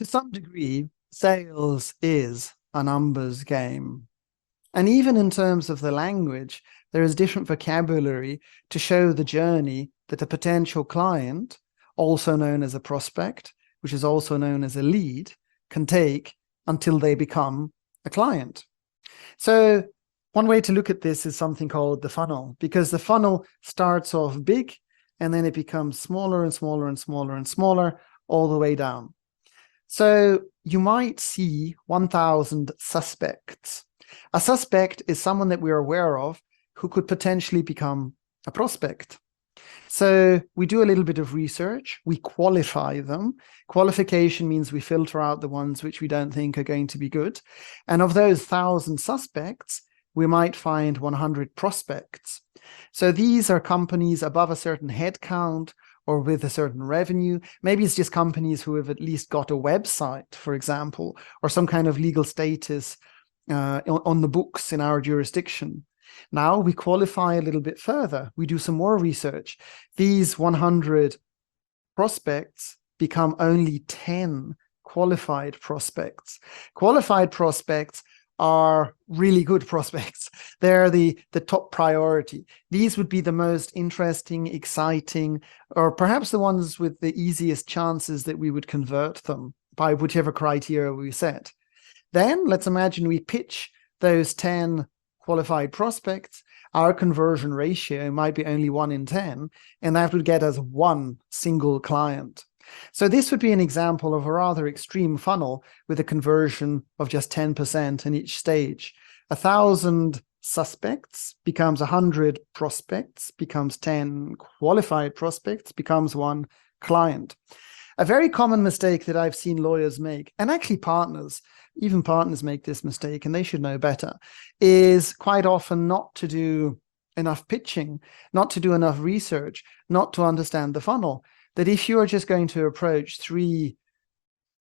To some degree, sales is a numbers game. And even in terms of the language, there is different vocabulary to show the journey that a potential client, also known as a prospect, which is also known as a lead, can take until they become a client. So one way to look at this is something called the funnel, because the funnel starts off big and then it becomes smaller and smaller and smaller and smaller all the way down. So you might see 1,000 suspects. A suspect is someone that we're aware of who could potentially become a prospect. So we do a little bit of research, we qualify them. Qualification means we filter out the ones which we don't think are going to be good. And of those 1,000 suspects, we might find 100 prospects. So these are companies above a certain headcount or with a certain revenue. Maybe it's just companies who have at least got a website, for example, or some kind of legal status on the books in our jurisdiction. Now we qualify a little bit further. We do some more research. These 100 prospects become only 10 qualified prospects. Qualified prospects are really good prospects. They're the top priority. These would be the most interesting, exciting, or perhaps the ones with the easiest chances that we would convert them by whichever criteria we set. Then let's imagine we pitch those 10 qualified prospects. Our conversion ratio might be only 1 in 10, and that would get us one single client. So this would be an example of a rather extreme funnel with a conversion of just 10% in each stage. 1,000 suspects becomes 100 prospects, becomes 10 qualified prospects, becomes one client. A very common mistake that I've seen lawyers make, and actually partners, even partners make this mistake, and they should know better, is quite often not to do enough pitching, not to do enough research, not to understand the funnel. That if you are just going to approach 3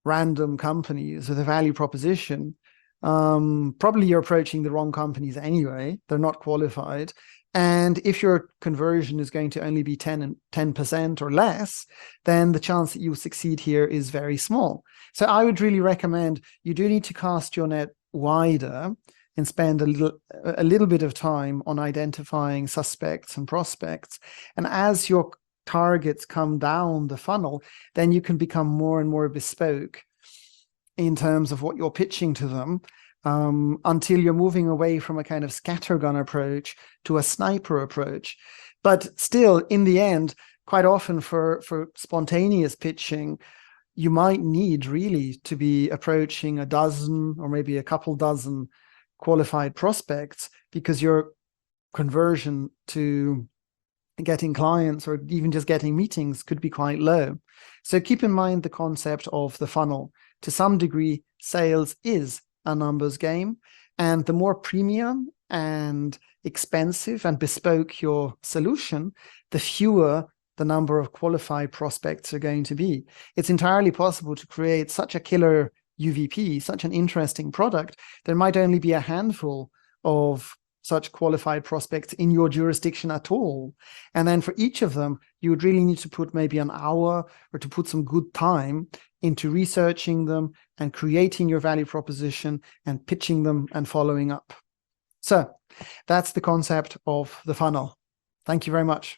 random companies with a value proposition, probably you're approaching the wrong companies anyway. They're not qualified. And if your conversion is going to only be 10% or less, then the chance that you succeed here is very small. So I would really recommend you do need to cast your net wider and spend a little bit of time on identifying suspects and prospects. And as your targets come down the funnel, then you can become more and more bespoke in terms of what you're pitching to them, until you're moving away from a kind of scattergun approach to a sniper approach. But still, in the end, quite often for spontaneous pitching, you might need really to be approaching a dozen or maybe a couple dozen qualified prospects, because your conversion to getting clients or even just getting meetings could be quite low. So keep in mind the concept of the funnel. To some degree, sales is a numbers game, and the more premium and expensive and bespoke your solution, the fewer the number of qualified prospects are going to be. It's entirely possible to create such a killer UVP, such an interesting product. There might only be a handful of such qualified prospects in your jurisdiction at all. And then for each of them, you would really need to put maybe an hour or to put some good time into researching them and creating your value proposition and pitching them and following up. So that's the concept of the funnel. Thank you very much.